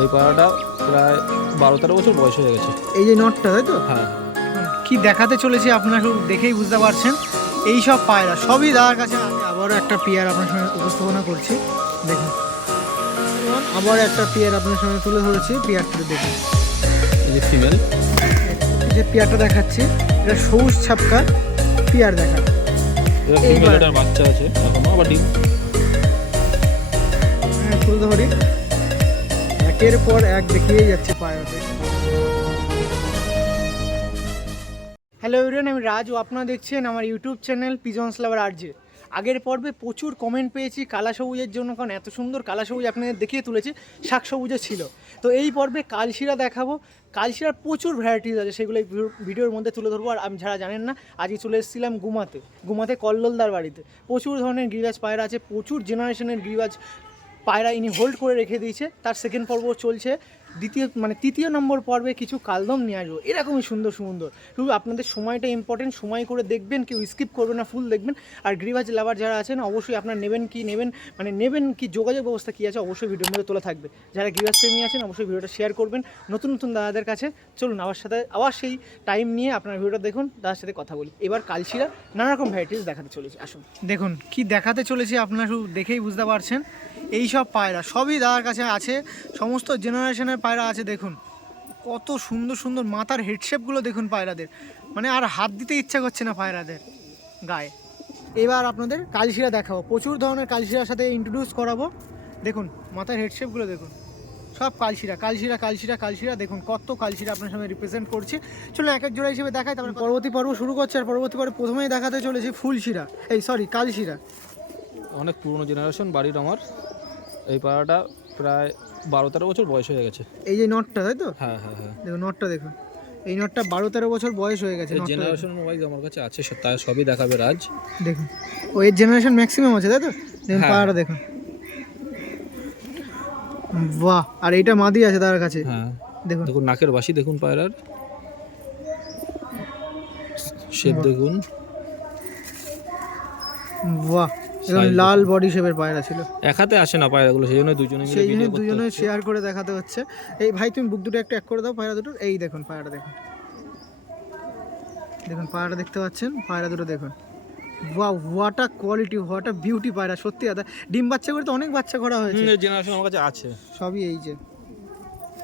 এই পায়রাটা প্রায় বারো তেরো বছর বয়স হয়ে গেছে। এই যে নটটা তাই তো? হ্যাঁ। কি দেখাতে চলেছি আপনারা দেখেই বুঝতে পারছেন। এই সব পায়রা সবই দাদার কাছে আমি আবারও একটা পেয়ার আপনার সঙ্গে উপস্থাপনা করছি। দেখুন। আবার একটা পেয়ার আপনার সঙ্গে তুলে ধরেছি পেয়ারটা দেখুন। এই যে ফিমেল এই যে পেয়ারটা দেখাচ্ছি এটা সবুজ ছাপকা পেয়ার দেখা। এবার এই ফিমেল বাচ্চা আছে এখনও আবার ডিম। হ্যাঁ, তুলে ধরি। একের পর এক দেখিয়ে যাচ্ছে পায়রাতে হ্যালো এভরিওয়ান আমি রাজু আপনারা দেখছেন আমার YouTube channel pigeons lover RJ আগের পর্বে প্রচুর কমেন্ট পেয়েছি কালা সবুজের জন্য, কারণ এত সুন্দর কালা সবুজ আপনাদের দেখিয়ে তুলেছি, শাক সবুজে ছিল। তো এই পর্বে কালশিরা দেখাবো। কালশিরার প্রচুর ভ্যারাইটিস আছে, সেগুলো ভিডিওর মধ্যে তুলে ধরবো, আর আমি যারা জানেন না, আজকে চলে এসেছিলাম গুমাতে। গুমাতে কল্লোলদার বাড়িতে। প্রচুর ধরনের গিরিবাজ পায়রা আছে, প্রচুর জেনারেশনের গিরিবাজ পায়রা ইনি হোল্ড করে রেখে দিয়েছে। তার সেকেন্ড পর্ব চলছে। দ্বিতীয় মানে তৃতীয় নম্বর পর্বে কিছু কালদম নিয়ে আসব। এরকমই সুন্দর সুন্দর শুধু আপনাদের সময়টা ইম্পর্টেন্ট সময় করে দেখবেন, কেউ স্কিপ করবে না ফুল দেখবেন। আর গ্রিভাজ লাভার যারা আছেন, অবশ্যই আপনার নেবেন কি নেবেন মানে নেবেন কি, যোগাযোগ ব্যবস্থা কী আছে অবশ্যই ভিডিওর মধ্যে তোলা থাকবে। যারা গ্রিভাজ প্রেমী আছেন, অবশ্যই ভিডিওটা শেয়ার করবেন। নতুন নতুন দাদাদের কাছে চলুন, আমার সাথে, আবার সেই টাইম নিয়ে আপনার ভিডিওটা দেখুন দাদার সাথে কথা বলি। এবার কালশিরা নানারকম ভ্যারাইটিস দেখাতে চলেছি। আসুন। দেখুন, কি দেখাতে চলেছি আপনারা শুধু দেখেই বুঝতে পারছেন। এই সব পায়রা, সবই দাদার কাছে আছে, সমস্ত জেনারেশনের পায়রা আছে, দেখুন। কত সুন্দর সুন্দর মাথার হেডশেপগুলো দেখুন পায়রাদের। মানে আর হাত দিতে ইচ্ছা করছে না পায়রাদের গায়ে। এবার আপনাদের কালশিরা দেখাবো। প্রচুর ধরনের কালশিরার সাথে ইন্ট্রোডিউস করাবো। দেখুন, মাথার হেডশেপগুলো দেখুন। সব কালশিরা কালশিরা কালশিরা কালশিরা, দেখুন, কত কালশিরা আপনার সামনে রিপ্রেজেন্ট করছি। চলো এক এক জোড়া হিসেবে দেখাই, তারপরে পরবর্তী পর্ব শুরু করছে, আর পরবর্তী পর্বে প্রথমেই দেখাতে চলেছি ফুলশিরা। এই সরি কালশিরা। অনেক পুরনো জেনারেশন বাড়ির আমার। এই পাড়াটা প্রায় বারো তেরো বছর বয়স হয়ে গেছে। এই যে নটটা তাই তো? হ্যাঁ হ্যাঁ হ্যাঁ। দেখুন নটটা দেখুন এই নটটা বারো তেরো বছর বয়স হয়ে গেছে। জেনারেশন ওয়াইজ আমার কাছে আছে তাই সবই দেখাবে রাজ। দেখুন ও এর জেনারেশন ম্যাক্সিমাম আছে তাই তো? দেখুন হ্যাঁ। পাহাড়টা দেখুন বাহ আর এইটা মাদি আছে তার কাছে। হ্যাঁ। দেখুন দেখুন নাকের বাসি দেখুন পায়রার। শেপ দেখুন। বাহ Size লাল বডি শেপের পায়রা ছিল। একাতে আসে না পায়রাগুলো সেই জন্য দুজনে সেই জন্য দুজনে শেয়ার করে দেখাতে হচ্ছে। এই ভাই তুমি বুক দুটো একটু এক করে দাও পায়রা দুটো এই দেখুন পায়রাটা দেখুন। দেখুন পায়রাটা দেখতে পাচ্ছেন? পায়রা দুটো দেখুন। বা what a quality what a beauty পায়রা সত্যি দাদা ডিম বাচ্চা করে তো অনেক বাচ্চা করা হয়েছে। জেনারেশন আমার কাছে আছে। সবই এই যে।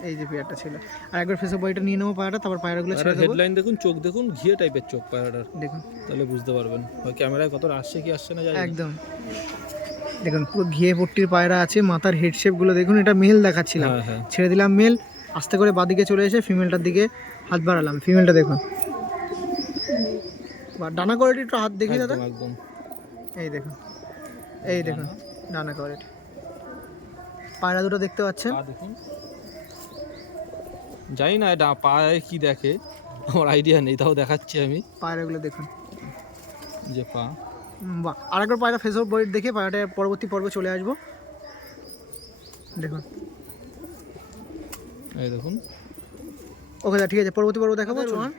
এই যে পেয়ারটা ছিল। আর একবার ফেসে বইটা নিয়ে নেব পায়রাটা তারপর পায়রাগুলো ছেড়ে দেবো। হেডলাইন দেখুন চোখ দেখুন ঘিয়ে টাইপের চোখ পায়রাটার। দেখুন। তাহলে বুঝতে পারবেন। হয় ক্যামেরায় কত আসছে কি আসছে না জানি একদম। দেখুন পুরো ঘিয়ে পট্টির পায়রা আছে মাথার হেড হেডশেপগুলো দেখুন এটা মেল দেখাচ্ছিলাম। হ্যাঁ হ্যাঁ। ছেড়ে দিলাম মেল আস্তে করে বাদিকে চলে এসে ফিমেলটার দিকে হাত বাড়ালাম। ফিমেলটা দেখুন। বা ডানা কোয়ালিটি একটু হাত দেখি দাদা। একদম একদম। এই দেখুন এই দেখুন ডানা কোয়ালিটি পায়রা দুটো দেখতে পাচ্ছেন। দেখুন। জানি না এটা পায়ে কি দেখে আমার আইডিয়া নেই তাও দেখাচ্ছি আমি। পায়রাগুলো দেখুন। যে পা। বাহ আরেকবার পায়রা ফেসবুক বডি দেখে পায়রাটা পরবর্তী পর্বে চলে আসব। দেখুন। এই দেখুন। ওকে দাদা ঠিক আছে পরবর্তী পর্ব দেখাবো চলুন।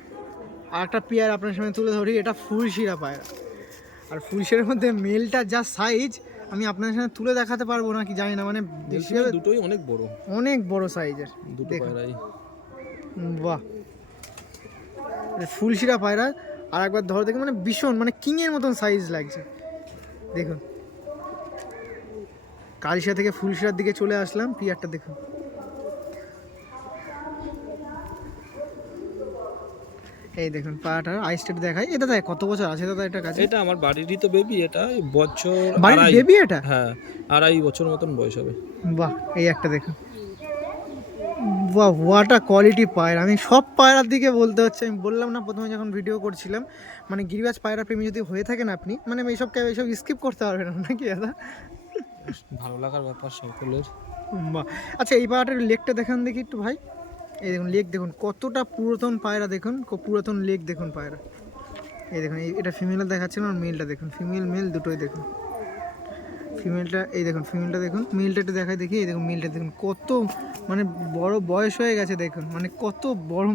আর একটা পেয়ার আপনার সামনে তুলে ধরি এটা ফুলশিরা পায়রা। আর ফুলশিরার মধ্যে মেলটা যা সাইজ আমি আপনার সামনে তুলে দেখাতে পারব না কি জানি না মানে বেশি হবে দুটোই অনেক বড়। অনেক বড় সাইজের দুটো। পায়রাই। বাহ। ফুলশিরা পায়রা আর একবার ধরো দেখে মানে ভীষণ মানে কিংয়ের মতন সাইজ লাগছে। দেখুন। কালশিরা থেকে ফুলশিরার দিকে চলে আসলাম পিয়ারটা দেখুন। এই দেখুন পাড়াটার আই স্টেট দেখাই। এটা দেখ কত বছর আছে দাদা এটা কাছে? এটা আমার বাড়িরই তো বেবি এটা বছর বাড়ির বেবি এটা? হ্যাঁ আড়াই বছর মতন বয়স হবে। বাহ এই একটা দেখুন। বাহ হোয়াট কোয়ালিটি পায়রা। আমি সব পায়রার দিকে বলতে হচ্ছে আমি বললাম না প্রথমে যখন ভিডিও করছিলাম মানে গিরিবাজ পায়রা প্রেমী যদি হয়ে থাকেন আপনি মানে এইসব এইসব স্কিপ করতে পারবেন না নাকি দাদা? ভালো লাগার ব্যাপার সকলের। বাহ। আচ্ছা এই পায়রাটার লেকটা দেখান দেখি একটু ভাই। এই দেখুন লেক দেখুন কতটা পুরাতন পায়রা দেখুন ক- পুরাতন লেক দেখুন পায়রা। এই দেখুন এই- এটা ফিমেলটা দেখাচ্ছেন আর মেলটা দেখুন ফিমেল মেল দুটোই দেখুন। ফিমেলটা এই দেখুন ফিমেলটা দেখুন মেলটা একটু দেখাই দেখি এই দেখুন মিলটা দেখুন কত মানে বড় বয়স হয়ে গেছে দেখুন মানে কত বড়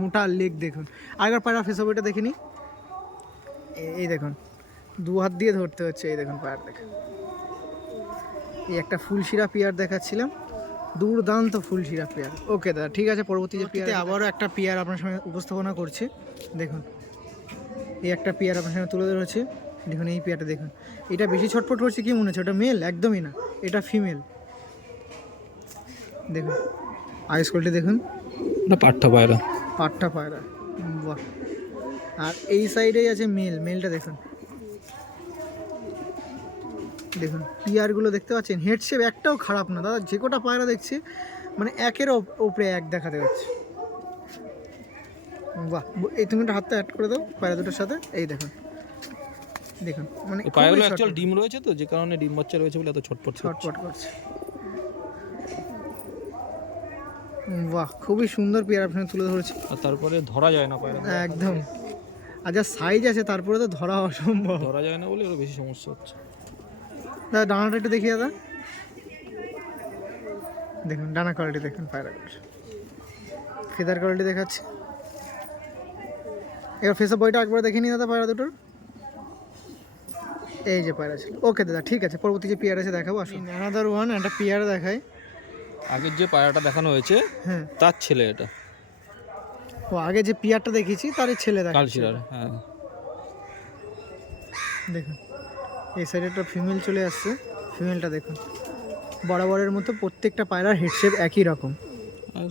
মোটা লেগ দেখুন। আগের পায়রা ফেসবইটা দেখিনি এই দেখুন দু হাত দিয়ে ধরতে হচ্ছে এই দেখুন পায়রা দেখুন। এই একটা ফুলশিরা পিয়ার দেখাচ্ছিলাম দুর্দান্ত ফুল শিরা পেয়ার। ওকে দাদা ঠিক আছে পরবর্তী যে পেয়ার আবারও একটা পেয়ার আপনার সঙ্গে উপস্থাপনা করছে দেখুন। এই একটা পেয়ার আপনার সঙ্গে তুলে ধরেছি দেখুন এই পেয়ারটা দেখুন। এটা বেশি ছটফট করছে কি মনে হচ্ছে? ওটা মেল একদমই না। এটা ফিমেল দেখুন। আইস কোয়ালিটি দেখুন। না পাঠটা পায়রা। পাট্টা পায়রা। বাহ। আর এই সাইডেই আছে মেল মেলটা দেখুন। দেখুন পিয়ারগুলো দেখতে পাচ্ছেন? হেড শেপ একটাও খারাপ না। দাদা যে কটা পায়রা দেখছি মানে একের ওপ- ওপরে এক দেখাতে পাচ্ছি বাহ। এই তুমি একটা হাতটা অ্যাড করে দাও পায়রা দুটোর সাথে। এই দেখুন। দেখুন মানে এই অ্যাকচুয়াল ডিম রয়েছে তো? যে কারণে ডিম বাচ্চা রয়েছে বলে এত ছটপট ছটপট করছে। বাহ খুবই সুন্দর পেয়ারা আপনি তুলে ধরেছি আর তারপরে ধরা যায় না পায়রা একদম। আর যা সাইজ আছে তারপরে তো ধরা অসম্ভব। ধরা যায় না বলে ওর বেশি সমস্যা হচ্ছে। দাদা ডানাটা একটু দেখি দাদা দেখুন ডানা কোয়ালিটি দেখুন পায়রাগুলোর ফেদার কোয়ালিটি দেখাচ্ছে। এবার ফেসে বইটা একবার দেখে নিই দাদা পায়রা দুটোর। এই যে পায়রা ছিল। ওকে দাদা ঠিক আছে পরবর্তী যে পিয়ার আছে দেখাবো আসুন অ্যানাদার ওয়ান একটা পিয়ার দেখাই। আগের যে পায়রাটা দেখানো হয়েছে হ্যাঁ। তার ছেলে এটা। ও আগে যে পিয়ারটা দেখিয়েছি তারই ছেলে দেখা হ্যাঁ। দেখুন এই সাইডে একটা ফিমেল চলে আসছে। ফিমেলটা দেখুন বরাবরের মতো প্রত্যেকটা পায়রার হেডশেপ একই রকম। আর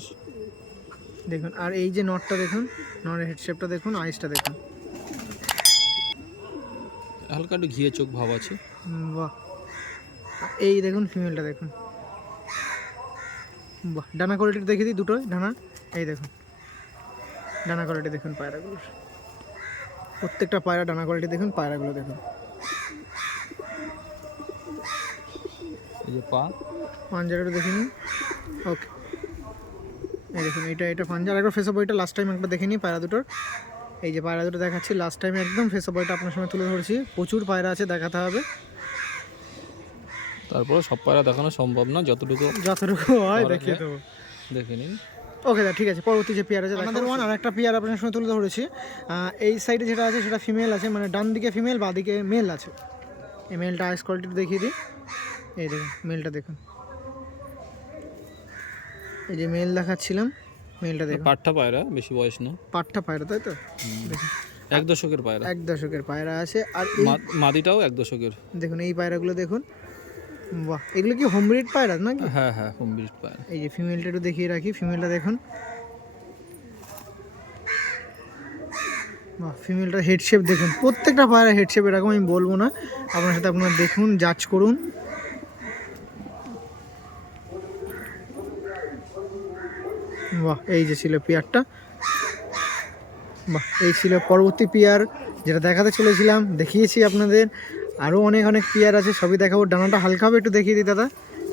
দেখুন আর এই যে নটটা দেখুন নটের হেডশেপটা দেখুন আইসটা দেখুন। হালকা একটু ঘিয়ে চোখ ভাব আছে। বাহ। এই দেখুন ফিমেলটা দেখুন। বাহ ডানা কোয়ালিটি দেখে দিই দুটোই ডানা। এই দেখুন ডানা কোয়ালিটি দেখুন পায়রাগুলোর প্রত্যেকটা পায়রা ডানা কোয়ালিটি দেখুন পায়রাগুলো দেখুন। এই যে পা। দেখে নিন। ওকে এই দেখুন এটা এটা পাঞ্জার একবার ফেসা বইটা লাস্ট টাইম একবার দেখে নিই পায়রা দুটোর। এই যে পায়রা দুটো দেখাচ্ছি। লাস্ট টাইম একদম ফেসা বইটা আপনার সামনে তুলে ধরেছি। প্রচুর পায়রা আছে দেখাতে হবে। তারপরে সব পায়রা দেখানো সম্ভব না যতটুকু যতটুকু হয় দেখিয়ে দেবো। দেখে নিন। ওকে দা ঠিক আছে। পরবর্তী যে পেয়ার আছে আমাদের ওয়ান আর একটা পেয়ার আপনার সঙ্গে তুলে ধরেছি। এই সাইডে যেটা আছে সেটা ফিমেল আছে মানে ডান দিকে ফিমেল বা দিকে মেল আছে। এই মেলটা আইস কোয়ালিটি দেখিয়ে দিই। এই দেখুন মেলটা দেখুন। এই যে মেল দেখাচ্ছিলাম। মেলটা দেখুন পাঠটা পায়রা বেশি বয়স না। পাটটা পায়রা তাই তো? এক দশকের পায়রা। এক দশকের পায়রা আছে আর মাদিটাও এক দশকের। দেখুন এই পায়রাগুলো দেখুন। বাহ এগুলো কি হোম ব্রিড পায়রা নাকি? হ্যাঁ হ্যাঁ কমপ্লিট পায়রা। এই যে ফিমেলটা একটু দেখিয়ে রাখি ফিমেলটা দেখুন। বাহ ফিমেলটা হেড শেপ দেখুন। প্রত্যেকটা পায়রা হেড শেপ এরকম আমি বলব না। আপনার সাথে আপনারা দেখুন জাজ করুন। বাহ এই যে ছিল পেয়ারটা। বাহ এই ছিল পরবর্তী পেয়ার যেটা দেখাতে চলেছিলাম দেখিয়েছি আপনাদের। আরও অনেক অনেক পেয়ার আছে সবই দেখাবো। ডানাটা হালকা হবে একটু দেখিয়ে দিই দাদা।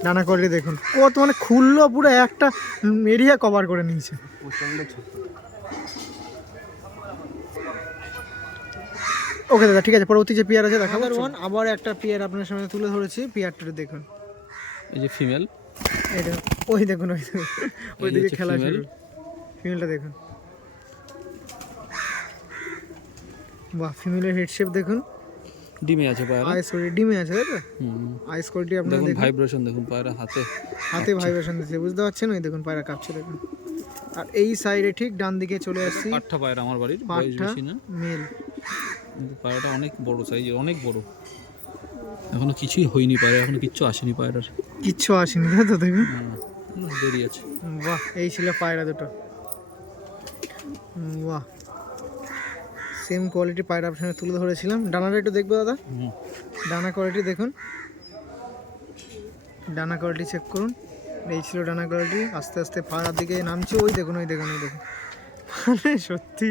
ডানা করলে দেখুন। ও তো মানে খুললো পুরো একটা এরিয়া কভার করে নিয়েছে। ওকে দাদা ঠিক আছে পরবর্তী যে পেয়ার আছে দেখাবো। ওয়ান আবার একটা পেয়ার আপনার সামনে তুলে ধরেছি পেয়ারটা দেখুন। এই যে ফিমেল দেখুন ওই দেখুন। ওই দেখুন ওইদিকে হচ্ছে খেলা শুরু। ফিমেলটা দেখুন। বাহ ফিমেলের হেড শেপ দেখুন। ডিমে আছে পায়রা। আইস কোয়ালিটি ডিমে আছে তাই তো? আইস কোয়ালিটি আপনারা দেখুন ভাইব্রেশন দেখুন পায়রা হাতে। হাতে ভাইব্রেশন দিচ্ছে বুঝতে পারছেন? ওই দেখুন পায়রা কাঁপছে দেখুন। আর এই সাইডে ঠিক ডান দিকে চলে আসছি। পাঠটা পায়রা আমার বাড়ির বয়স বেশি না। মেল পায়রাটা অনেক বড় সাইজের অনেক বড়। এখনও কিছুই হয়নি পায়রা এখনও কিচ্ছু আসেনি পায়রার। কিচ্ছু আসেনি তাই তো দেখুন দেরি আছে। বাহ এই ছিল পায়রা দুটো। বাহ। সেম কোয়ালিটি পায়রা আপনার তুলে ধরেছিলাম। ডানাটা একটু দেখব দাদা? ডানা কোয়ালিটি দেখুন। ডানা কোয়ালিটি চেক করুন। এই ছিল ডানা কোয়ালিটি আস্তে আস্তে পাড়ার দিকে নামছে। ওই দেখুন ওই দেখুন ওই দেখুন। মানে সত্যি।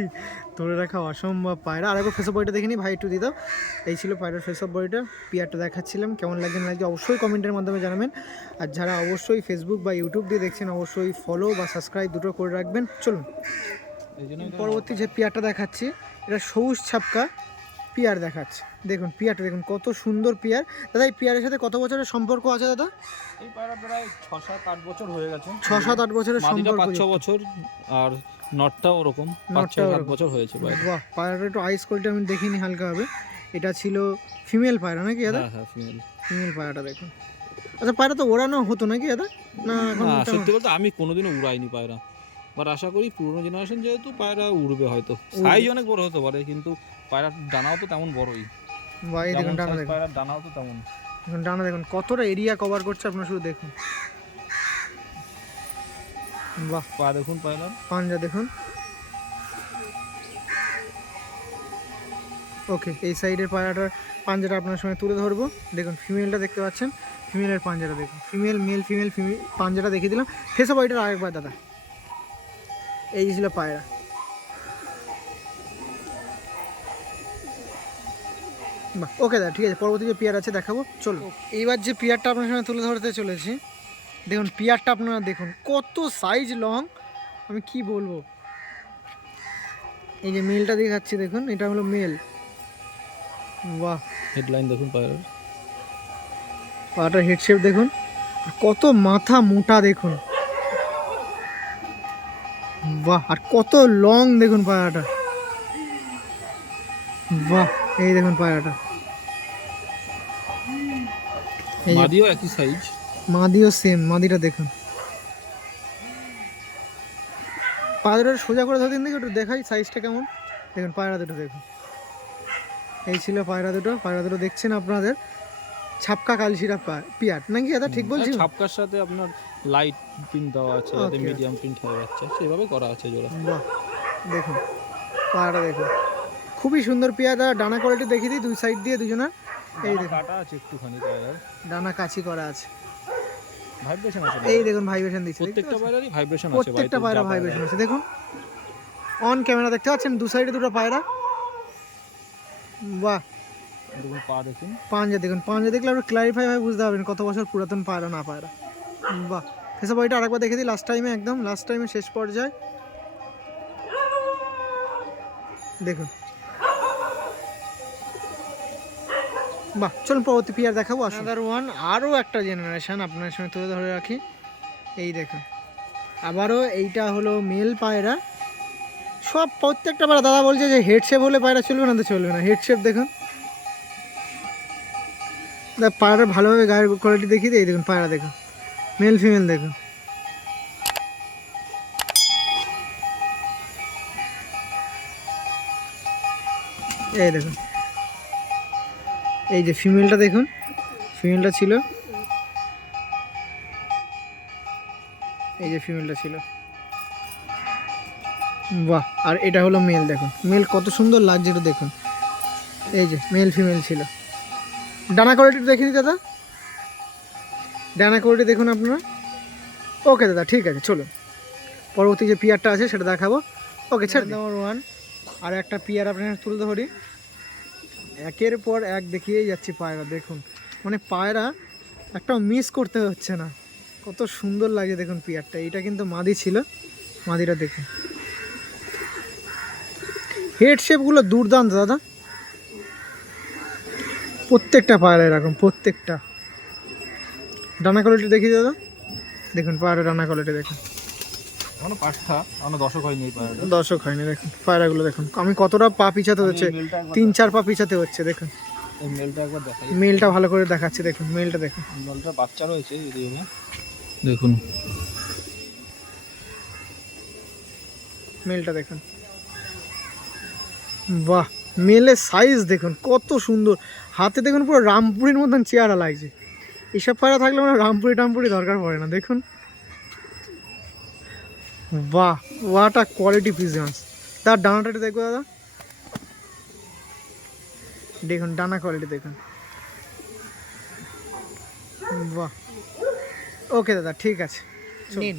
ধরে রাখা অসম্ভব পায়রা। আর একবার ফেসঅপ বইটা দেখে নিই ভাই একটু দিতাম এই ছিল পায়রার ফেসঅপ বইটা পিয়ারটা দেখাচ্ছিলাম, কেমন লাগছে না লাগছে অবশ্যই কমেন্টের মাধ্যমে জানাবেন। আর যারা অবশ্যই ফেসবুক বা ইউটিউব দিয়ে দেখছেন, অবশ্যই ফলো বা সাবস্ক্রাইব দুটো করে রাখবেন। চলুন, পরবর্তী যে পিয়ারটা দেখাচ্ছি, এটা সবুজ ছাপকা। পিয়ার দেখাচ্ছে। দেখুন পিয়ারটা দেখুন কত সুন্দর পিয়ার। দাদা এই পিয়ারের সাথে কত বছরের সম্পর্ক আছে দাদা? এই পায়রা প্রায় ছ সাত আট বছর হয়ে গেছে। ছ সাত আট বছরের সম্পর্ক পাঁচ ছ বছর আর নটটা ওরকম পাঁচ ছ সাত বছর হয়েছে বাহ পায়রাটা একটু আইস কোয়ালিটি আমি দেখিনি হালকা হবে। এটা ছিল ফিমেল পায়রা নাকি দাদা? হ্যাঁ হ্যাঁ ফিমেল ফিমেল পায়রাটা দেখুন। আচ্ছা পায়রা তো ওড়ানো হতো নাকি দাদা? না এখন সত্যি বলতে আমি কোনোদিনও উড়াইনি পায়রা। বাট আশা করি পুরোনো জেনারেশন যেহেতু পায়রা উড়বে হয়তো। সাইজ অনেক বড় হতে পারে কিন্তু পায়রার ডানাও তো তেমন বড়ই। এই দেখুন ডানা দেখুন। পায়রার ডানাও তো তেমন। দেখুন ডানা দেখুন কতটা এরিয়া কভার করছে আপনারা শুধু দেখুন। বাহ। পা দেখুন পায়রার। পাঞ্জা দেখুন। ওকে এই সাইডের পায়রাটার পাঞ্জাটা আপনার সঙ্গে তুলে ধরবো। দেখুন ফিমেলটা দেখতে পাচ্ছেন। ফিমেলের পাঞ্জাটা দেখুন। ফিমেল মেল ফিমেল ফিমেল পাঞ্জাটা দেখিয়ে দিলাম। ফেসা বইটার আরেকবার দাদা। এই ছিল পায়রা। বাহ ওকে দাদা ঠিক আছে পরবর্তী যে পেয়ার আছে দেখাবো চলো এইবার যে পেয়ারটা আপনার সঙ্গে তুলে ধরতে চলেছি দেখুন পেয়ারটা আপনারা দেখুন কত সাইজ লং আমি কি বলব? এই যে মেলটা দেখাচ্ছি দেখুন এটা হলো মেল বাহ। হেডলাইন দেখুন পায়রার পাটার হেড শেপ দেখুন আর কত মাথা মোটা দেখুন। বাহ আর কত লং দেখুন পায়রাটা বাহ এই দেখুন পায়রাটা এই যে মাদিও একই সাইজ মাদিও সেম মাদিটা দেখুন। পায়রা সোজা করে ধরতেন দেখি একটু দেখাই সাইজটা কেমন। দেখুন পায়রা দুটো দেখুন। এই ছিল পায়রা দুটো। পায়রা দুটো দেখছেন আপনাদের? ছাপকা কালশিরা পা- পিয়াট নাকি দাদা ঠিক বলছি? ছাপকার সাথে আপনার লাইট প্রিন্ট দেওয়া আছে যাতে মিডিয়াম প্রিন্ট হয়ে যাচ্ছে। সেভাবে করা আছে জোড়া। বাহ দেখুন পায়রাটা দেখুন। খুবই সুন্দর পেয়ারা। ডানা কোয়ালিটি দেখিয়ে দিই দুই সাইড দিয়ে দুজনের। এই দেখুন। কাটা আছে একটুখানি ডানা কাছি করা আছে। ভাইব্রেশন আছে এই দেখুন ভাইব্রেশন দিচ্ছে প্রত্যেকটা পায়রারই ভাইব্রেশন আছে প্রত্যেকটা পায়রা। ভাইব্রেশন আছে। দেখুন অন ক্যামেরা দেখতে পাচ্ছেন দু সাইডে দুটো পায়রা। বাহ। দেখুন পা দেখুন। পাঞ্জা দেখুন পাঞ্জা দেখলে আপনি ক্লারিফাই ভাবে বুঝতে পারবেন কত বছর পুরাতন পায়রা না পায়রা। বাহ। ফেসা বইটা আরেকবার দেখে দিই লাস্ট টাইমে একদম লাস্ট টাইমে শেষ পর্যায়ে। দেখুন। বাহ, চলুন পরবর্তী পিয়ার দেখাবো আনাদার ওয়ান আরও একটা জেনারেশন আপনার সঙ্গে তুলে ধরে রাখি। এই দেখুন, আবারও এইটা হলো মেল পায়রা। সব প্রত্যেকটা পায়রা, দাদা বলছে যে হেড শেপ হলে পায়রা চলবে না, তো চলবে না। হেড শেপ দেখুন। দেখ পায়রা ভালোভাবে গায়ের কোয়ালিটি দেখিয়ে এই দেখুন পায়রা দেখুন। মেল ফিমেল দেখুন। এই দেখুন। এই যে ফিমেলটা দেখুন ফিমেলটা ছিল। এই যে ফিমেলটা ছিল। বাহ, আর এটা হলো মেল দেখুন। মেল কত সুন্দর লাগছে এটা দেখুন। এই যে মেল ফিমেল ছিল। ডানা কোয়ালিটি দেখিনি দাদা? ডানা কোয়ালিটি দেখুন আপনারা। ওকে দাদা, ঠিক আছে, চলুন। পরবর্তী যে পিয়ারটা আছে, সেটা দেখাবো। ওকে ছেড়ে নাম্বার ওয়ান আর একটা পিয়ার আপনার তুলে ধরি। একের পর এক দেখিয়েই যাচ্ছি পায়রা, দেখুন। মানে পায়রা একটাও মিস করতে হচ্ছে না। কত সুন্দর লাগে দেখুন পিয়ারটা এটা কিন্তু মাদি ছিল। মাদিটা দেখুন। হেড শেপগুলো দুর্দান্ত, দাদা। প্রত্যেকটা পায়রা এরকম, প্রত্যেকটা। ডানা কোয়ালিটি দেখি দাদা। দেখুন পায়রা ডানা কোয়ালিটি দেখুন। এখনও পাঁচটা এখনও দশক হয়নি এই দর্শক হয়নি দেখুন পায়রাগুলো দেখুন। আমি কতটা পা পিছাতে হচ্ছে তিন চার পা পিছাতে হচ্ছে দেখুন। মেলটা একবার দেখাই। মেলটা ভালো করে দেখাচ্ছি দেখুন মেলটা দেখুন। মেলটা বাচ্চা রয়েছে যদি দেখুন। মেলটা দেখুন। বাহ মেলের সাইজ দেখুন কত সুন্দর। হাতে দেখুন পুরো রামপুরির মতন চেহারা লাগছে। এইসব পায়রা থাকলে মানে রামপুরি টামপুরি দরকার পড়ে না দেখুন। বাহ ওয়াটা কোয়ালিটি পিজন্স তার ডানাটা একটু দেখব দাদা। দেখুন ডানা কোয়ালিটি দেখুন। বাহ। ওকে দাদা ঠিক আছে। নিন।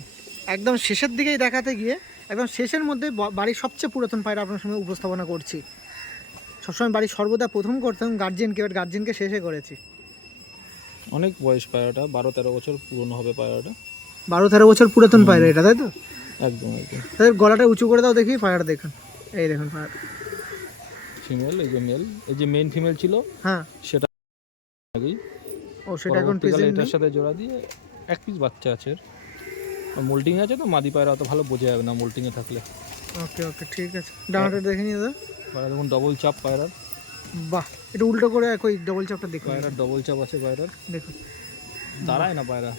একদম শেষের দিকেই দেখাতে গিয়ে একদম শেষের মধ্যে বাড়ির সবচেয়ে পুরাতন পায়রা আপনার সঙ্গে উপস্থাপনা করছি। সবসময় বাড়ির সর্বদা প্রথম করতাম গার্জিয়ানকে এবার গার্জিয়ানকে শেষে করেছি। অনেক বয়স পায়রাটা বারো তেরো বছর পুরনো হবে পায়রাটা। বারো তেরো বছর পুরাতন পায়রা এটা তাই তো? একদম একদম। তাদের গলাটা উঁচু করে দাও দেখি পায়রাটা দেখুন এই দেখুন পায়রা ফিমেল এই যে মেল এই যে মেন ফিমেল ছিল হ্যাঁ। সেটা আগেই। ও সেটা এখন প্রেজেন্ট এটার সাথে জোড়া দিয়ে এক পিস বাচ্চা আছে মোল্টিং আছে তো মাদি পায়রা অত ভালো বোঝা যাবে না মোল্টিংয়ে থাকলে। ওকে ওকে ঠিক আছে। ডানাটা দেখে নিয়ে দাদা পায়রা দেখুন ডবল চাপ পায়রার। বাহ এটা উল্টো করে ওই ডবল চাপটা দেখুন। পায়রার ডবল চাপ আছে পায়রার। দেখুন। দাঁড়ায় না পায়রা।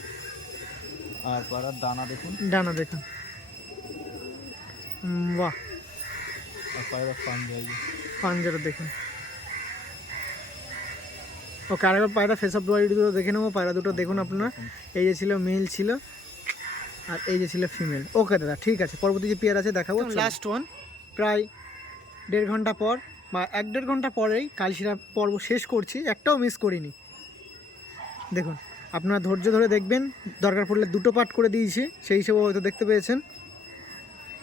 আর পায়রার দানা দেখুন। ডানা দেখুন। বাহ। দেখুন। ওকে আরেকবার পায়রা ফেস অফ কোয়ালিটি দুটো দেখে নেব। পায়রা দুটো দেখুন আপনারা। এই যে ছিল মেল ছিল আর এই যে ছিল ফিমেল ওকে দাদা ঠিক আছে। পরবর্তী যে পেয়ার আছে দেখাবো লাস্ট ওয়ান প্রায় দেড় ঘণ্টা পর বা এক দেড় ঘণ্টা পরেই কালশিরা পর্ব শেষ করছি। একটাও মিস করিনি। দেখুন আপনারা ধৈর্য ধরে দেখবেন। দরকার পড়লে দুটো পার্ট করে দিয়েছি। সেই হিসেবে হয়তো দেখতে পেয়েছেন।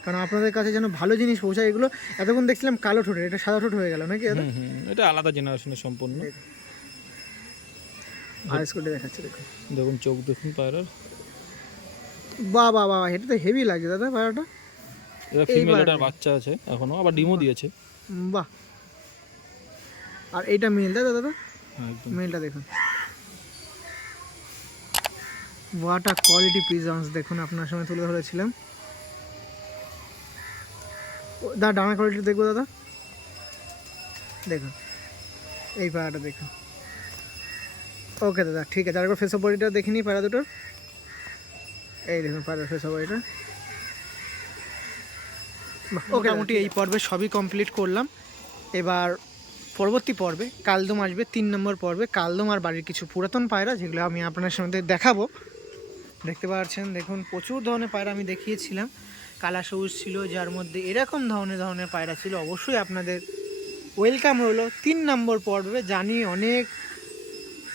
কারণ আপনাদের কাছে যেন ভালো জিনিস পৌঁছায় এগুলো এতক্ষণ দেখছিলাম কালো ঠোঁটের এটা সাদা ঠোঁট হয়ে গেল নাকি এটা আলাদা জেনারেশনের সম্পূর্ণ। আইস করে দেখাচ্ছে দেখুন। দেখুন চোখ দেখুন পায়রার। বাহ বাহ বাহ এটা তো হেভি লাগছে দাদা পায়রাটা? এই ফিমেল এটার বাচ্চা আছে এখনও আবার ডিমও দিয়েছে। বাহ। আর এইটা মেল দাদা দাদা? হ্যাঁ, মেলটা দেখুন। ওয়াটা কোয়ালিটি পিজন্স দেখুন আপনার সঙ্গে তুলে ধরেছিলাম। দা ডানা কোয়ালিটি দেখব দাদা। দেখুন এই পায়রাটা দেখুন। ওকে দাদা ঠিক আছে আরেকবার ফেস বডিটা দেখে নিই পায়রা দুটোর। এই দেখুন পায়রা ফেস বডিটা ওকে মোটামুটি এই পর্বে সবই কমপ্লিট করলাম। এবার পরবর্তী পর্বে কালদম আসবে তিন নম্বর পর্বে কালদম আর বাড়ির কিছু পুরাতন পায়রা যেগুলো আমি আপনার সঙ্গে দেখাবো। দেখতে পাচ্ছেন দেখুন প্রচুর ধরনের পায়রা আমি দেখিয়েছিলাম। কালা সবুজ ছিল, যার মধ্যে এরকম ধরনের ধরনের পায়রা ছিল, অবশ্যই আপনাদের ওয়েলকাম হলো তিন নম্বর পর্বে জানি অনেক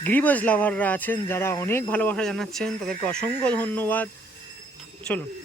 গ্রিবাস লাভাররা আছেন, যারা অনেক ভালোবাসা জানাচ্ছেন, তাদেরকে অসংখ্য ধন্যবাদ। চলুন।